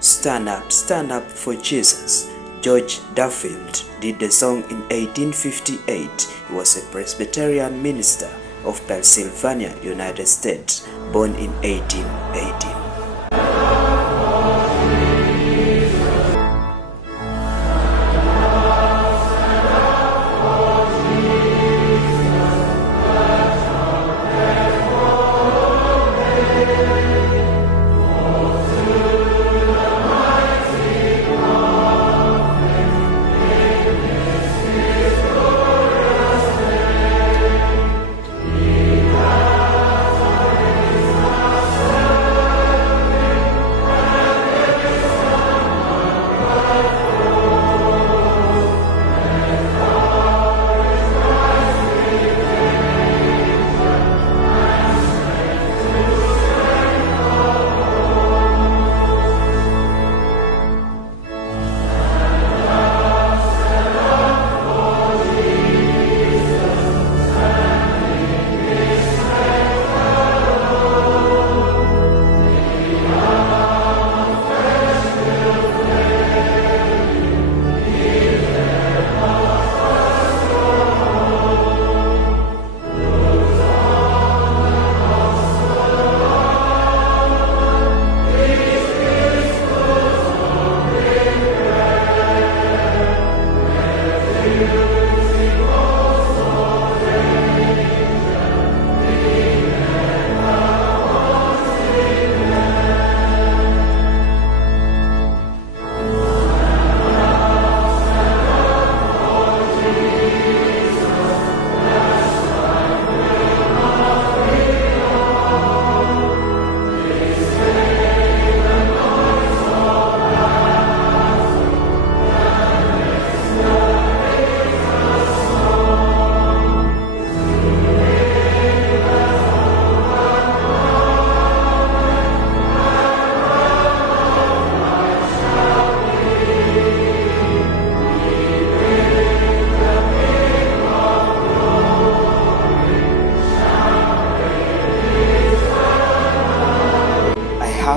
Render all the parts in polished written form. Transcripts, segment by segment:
Stand Up for Jesus. George Duffield did the song in 1858. He was a Presbyterian minister of Pennsylvania, United States, born in 1818.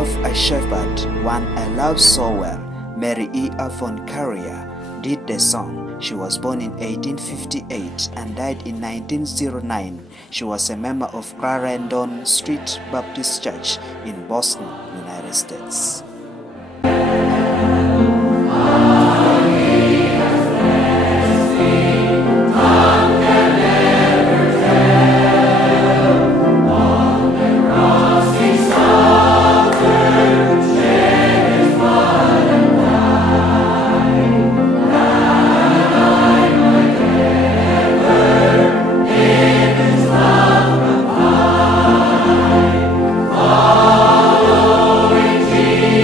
A shepherd, one I love so well, Mary E. von Carrier, did the song. She was born in 1858 and died in 1909. She was a member of Clarendon Street Baptist Church in Boston, United States. Following Jesus.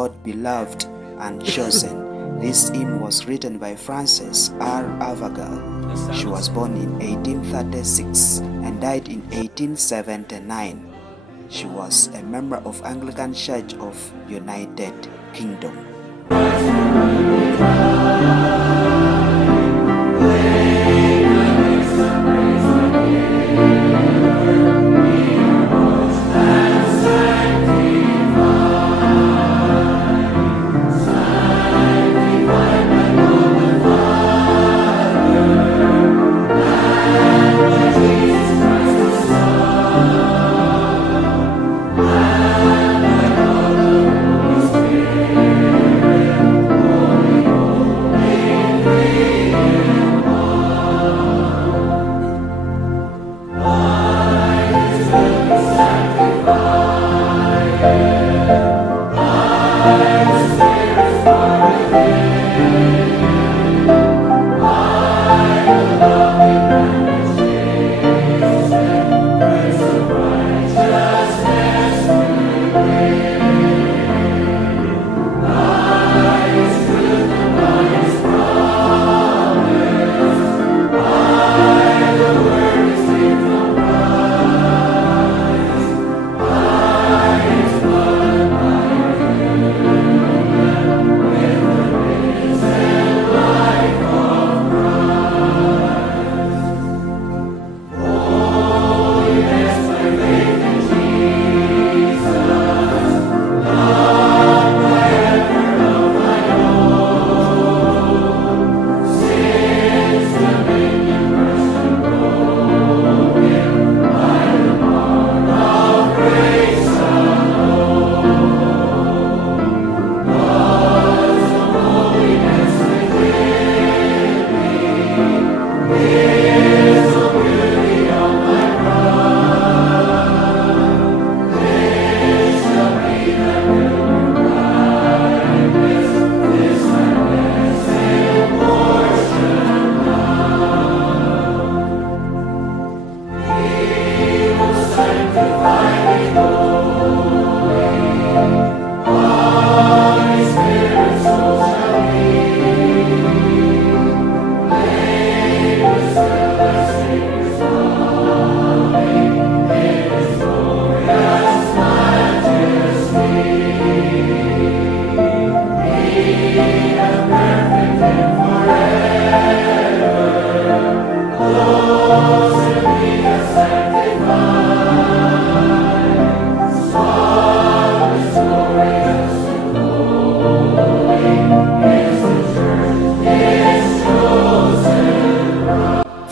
God beloved and chosen. This hymn was written by Frances R. Avergel. She was born in 1836 and died in 1879. She was a member of Anglican Church of United Kingdom.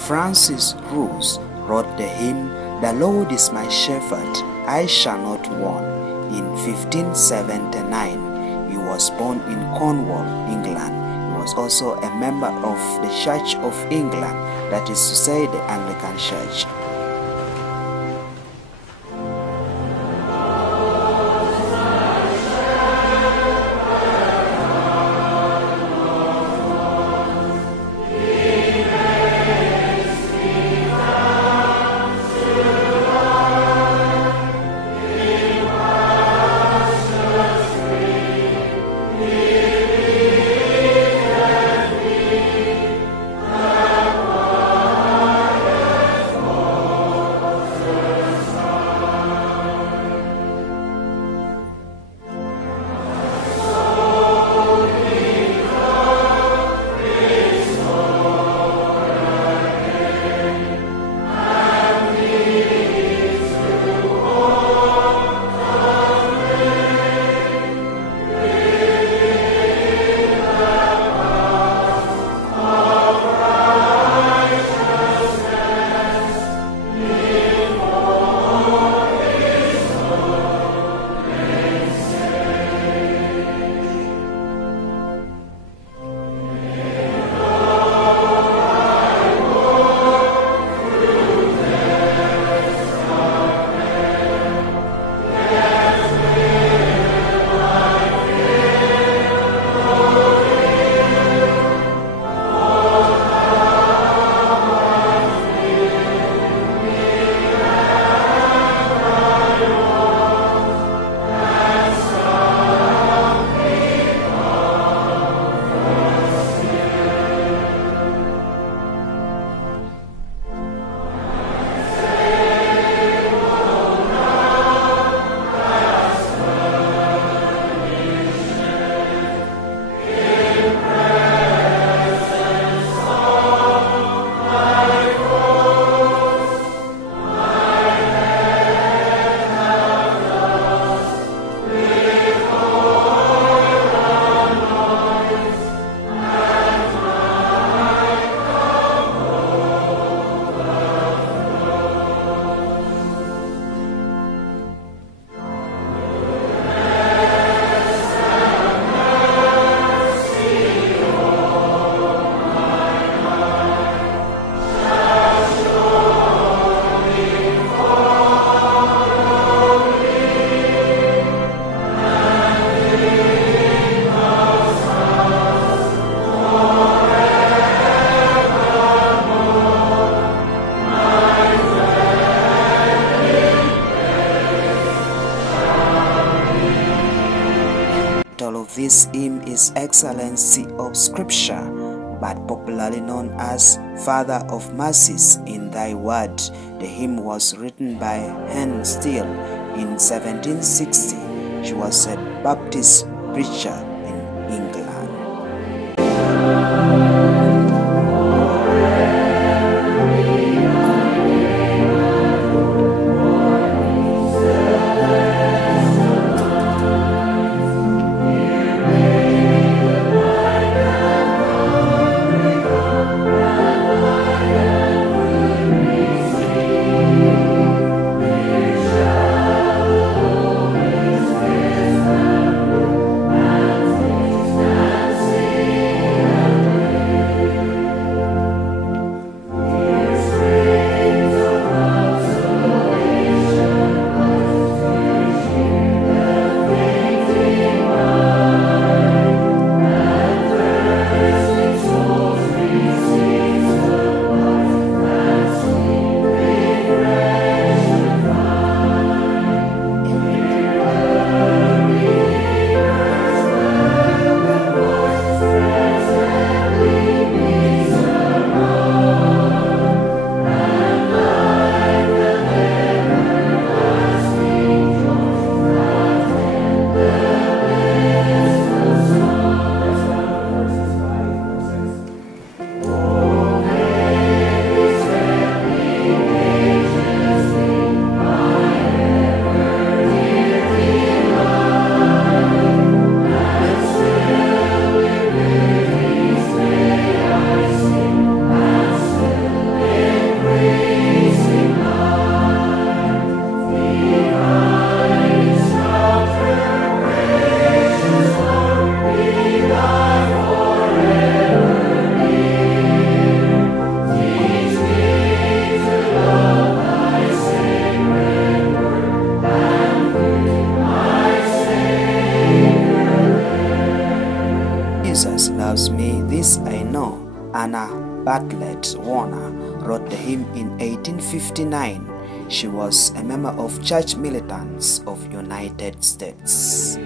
Francis Rous wrote the hymn, "The Lord is my shepherd, I shall not want," in 1579. He was born in Cornwall, England. He was also a member of the Church of England, that is to say, the Anglican Church. title of this hymn is Excellency of Scripture, but popularly known as Father of Mercies in Thy Word. The hymn was written by Anne Steele in 1760. She was a Baptist preacher in England. Jesus Loves Me, This I Know. Anna Bartlett Warner wrote the hymn in 1859. She was a member of Church Militants of United States.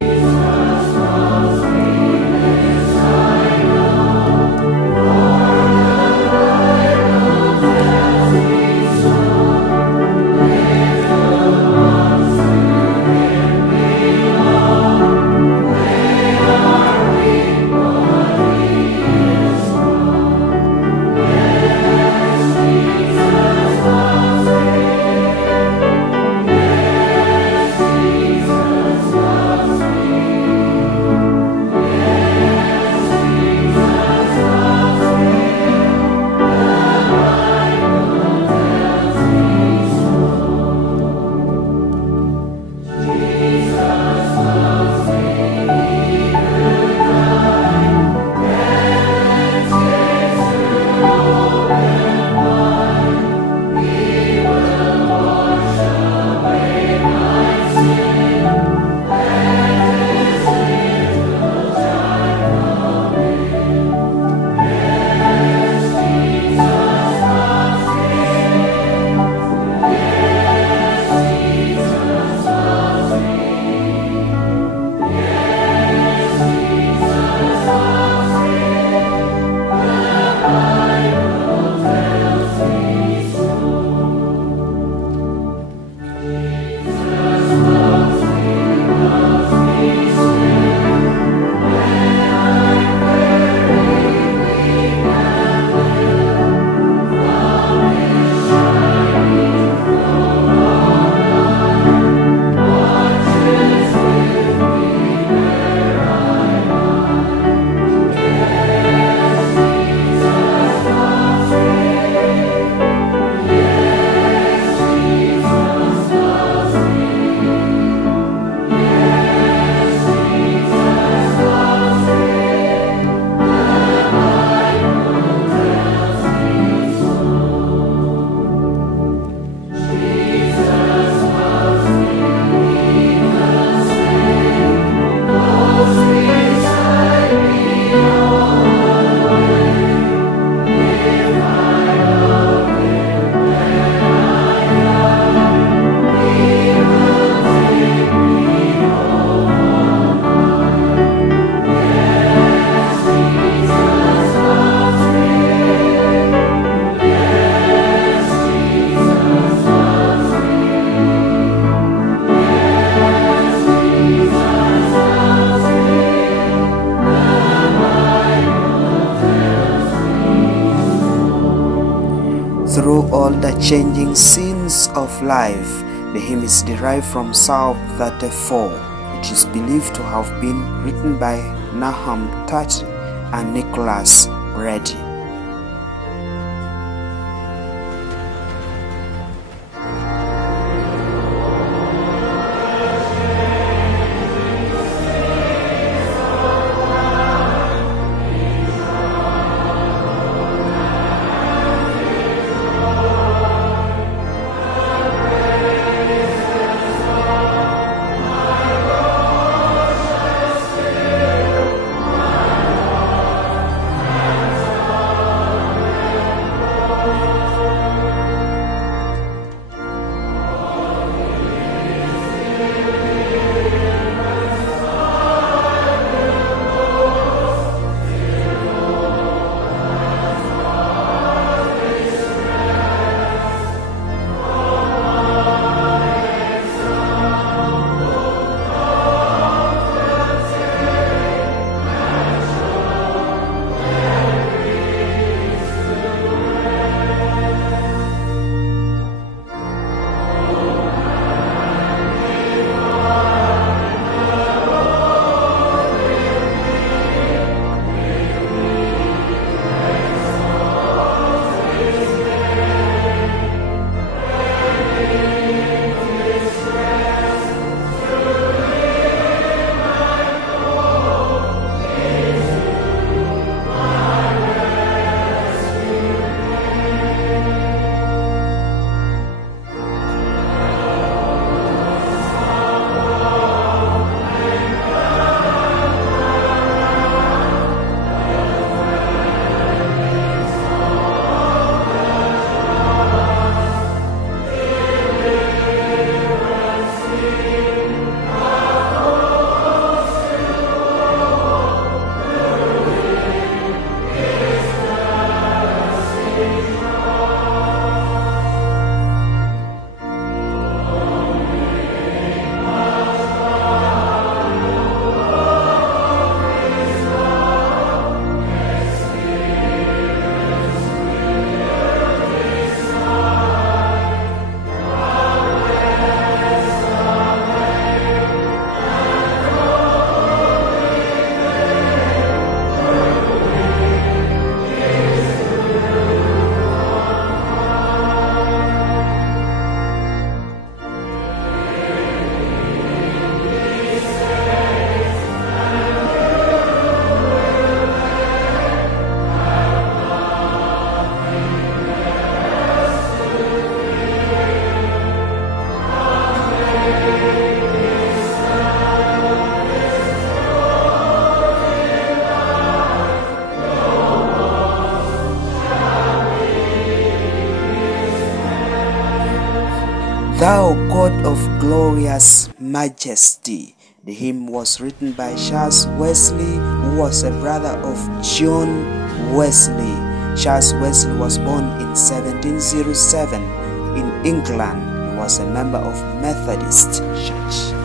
Through all the changing scenes of life, the hymn is derived from Psalm 34. It is believed to have been written by Nahum Tate and Nicholas Brady. Thou God of glorious majesty. The hymn was written by Charles Wesley, who was a brother of John Wesley. Charles Wesley was born in 1707 in England. He was a member of Methodist Church.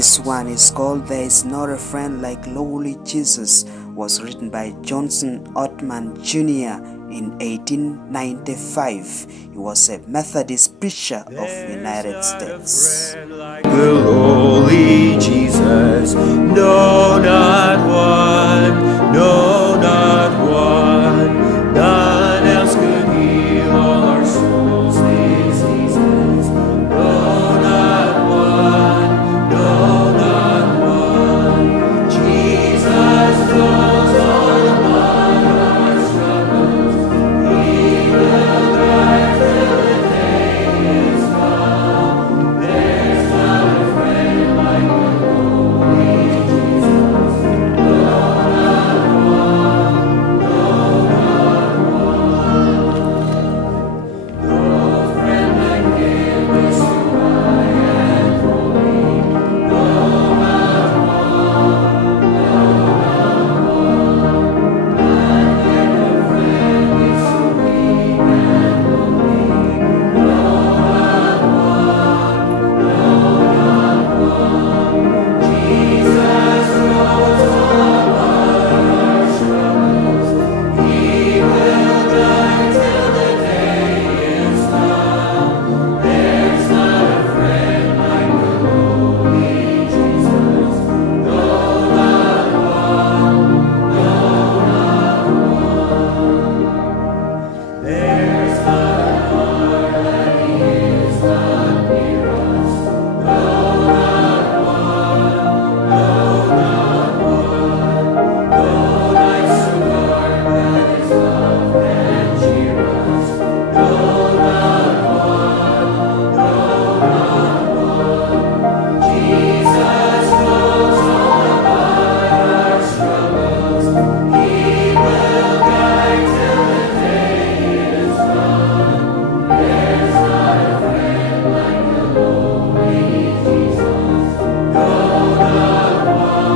This one is called There Is Not a Friend Like Lowly Jesus, was written by Johnson Ottman Jr. in 1895. He was a Methodist preacher of United States. Like the lowly Jesus, no, not one, no, not one. None else could heal all our souls' diseases. No, not one, no, not one. Jesus knows all about our struggles. He will guide till the day is come. There's not a friend like the lowly Jesus. No, not one, no, not one. No friend like him is too high and holy. No, not one, no, not one. None like a friend is too weak and lonely. No, not one, no, not one. Jesus knows all about our struggles. He will guide till the day is come. There's not a friend like the lowly Jesus. No, not one, no, not one. There's not an hour that He is not near us. No, not one, no, not one. No nights so dark that His love can cheer us. No, not one, no, not one. Jesus knows all about our struggles. He will guide till the day is come. There's not a friend like the lowly Jesus. No, not one,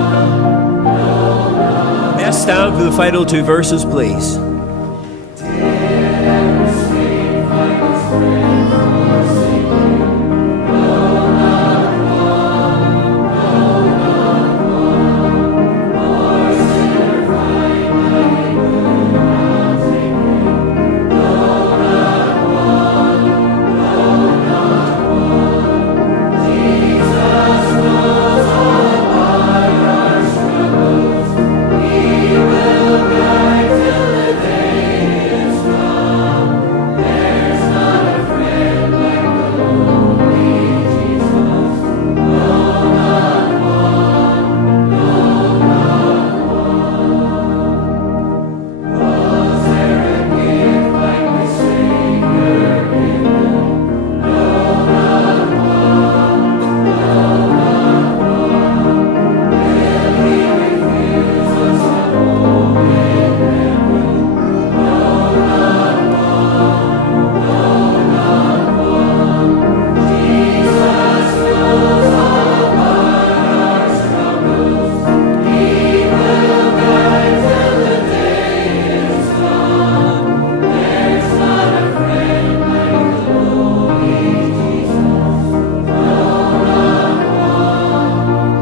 no, not one. Let's stand for the final two verses, please. Did ever sleep find his friend forsaken? No, not one, no, not one. Or sinner find that he will not take him. No, not one, no, not one. Jesus knows all about our struggles. He will guide till the day is come. There's not a friend like the lowly Jesus. No, not one, no, not one. Was there a gift like the Savior given? No, not one, no, not one. Will He refuse us a home in heaven? No, not one, no, not one. Jesus knows all about our struggles. He will guide till the day is come. There's not a friend like the lowly Jesus. No, not one,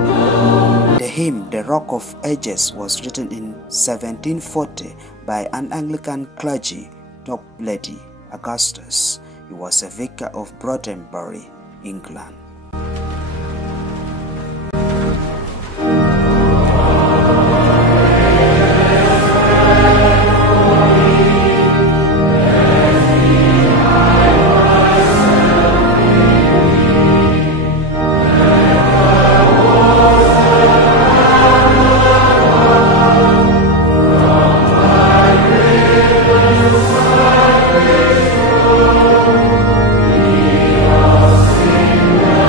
no. The hymn The Rock of Ages was written in 1740 by an Anglican clergy, Toplady Augustus. He was a vicar of Broadenbury, England. Sing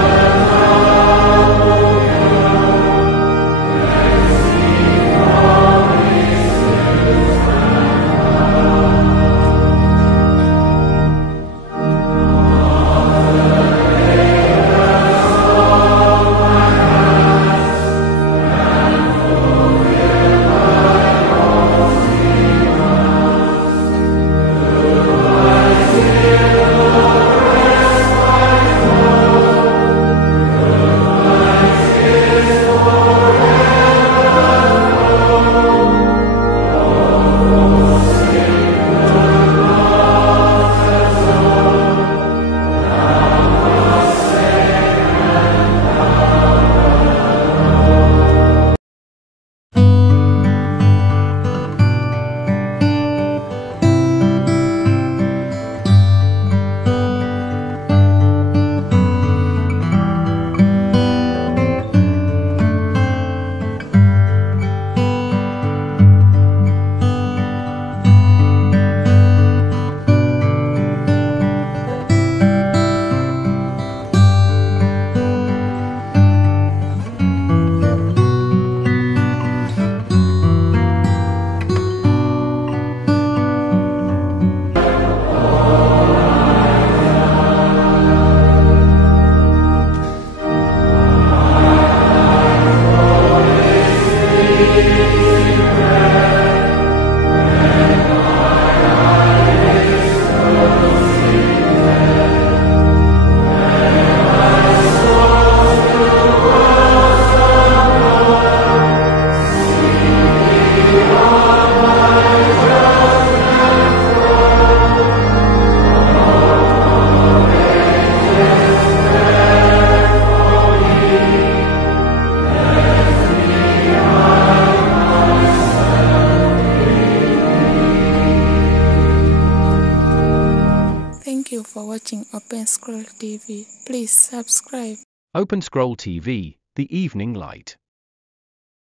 you for watching Open Scroll TV. Please subscribe. Open Scroll TV, the evening light.